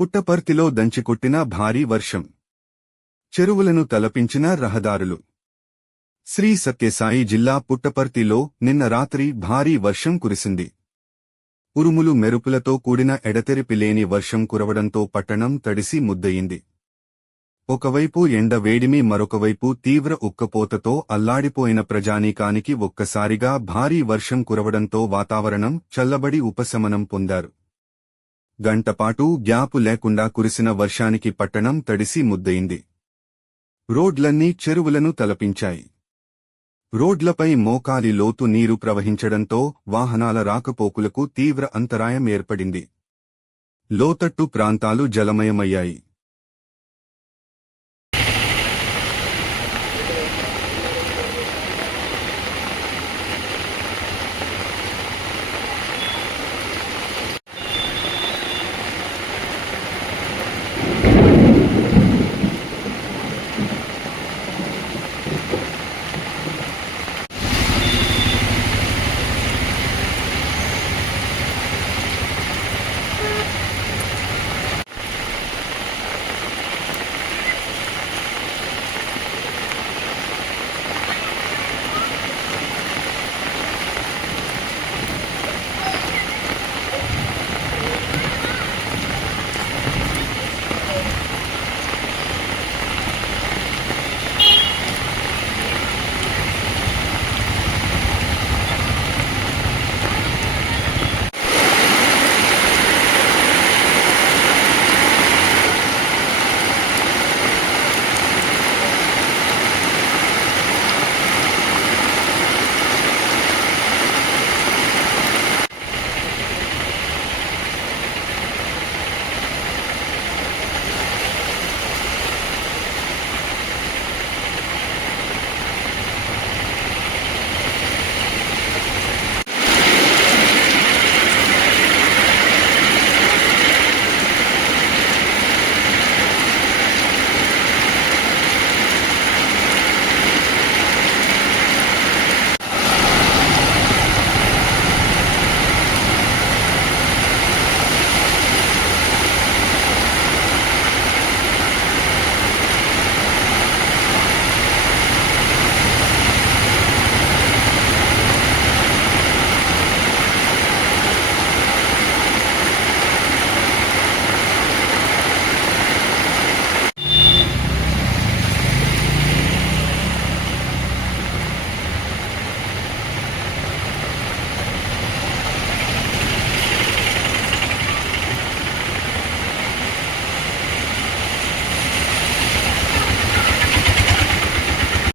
పుట్టపర్తిలో దంచికొట్టిన భారీ వర్షం. చెరువులను తలపించిన రహదారులు. శ్రీ సత్యసాయి జిల్లా పుట్టపర్తిలో నిన్న రాత్రి భారీ వర్షం కురిసింది. ఉరుములు మెరుపులతో కూడిన ఎడతెరిపి లేని వర్షం కురవడంతో పట్టణం తడిసి ముద్దయింది. ఒకవైపు ఎండ వేడిమి మరొకవైపు తీవ్ర ఉక్కపోతతో అల్లాడిపోయిన ప్రజానీకానికి ఒక్కసారిగా భారీ వర్షం కురవడంతో వాతావరణం చల్లబడి ఉపశమనం పొందారు. గంటపాటు గ్యాపు లేకుండా కురిసిన వర్షానికి పట్టణం తడిసి ముద్దయింది. రోడ్లన్నీ చెరువులను తలపించాయి. రోడ్లపై మోకాలి లోతు నీరు ప్రవహించడంతో వాహనాల రాకపోకలకు తీవ్ర అంతరాయం ఏర్పడింది. లోతట్టు ప్రాంతాలు జలమయమయ్యాయి.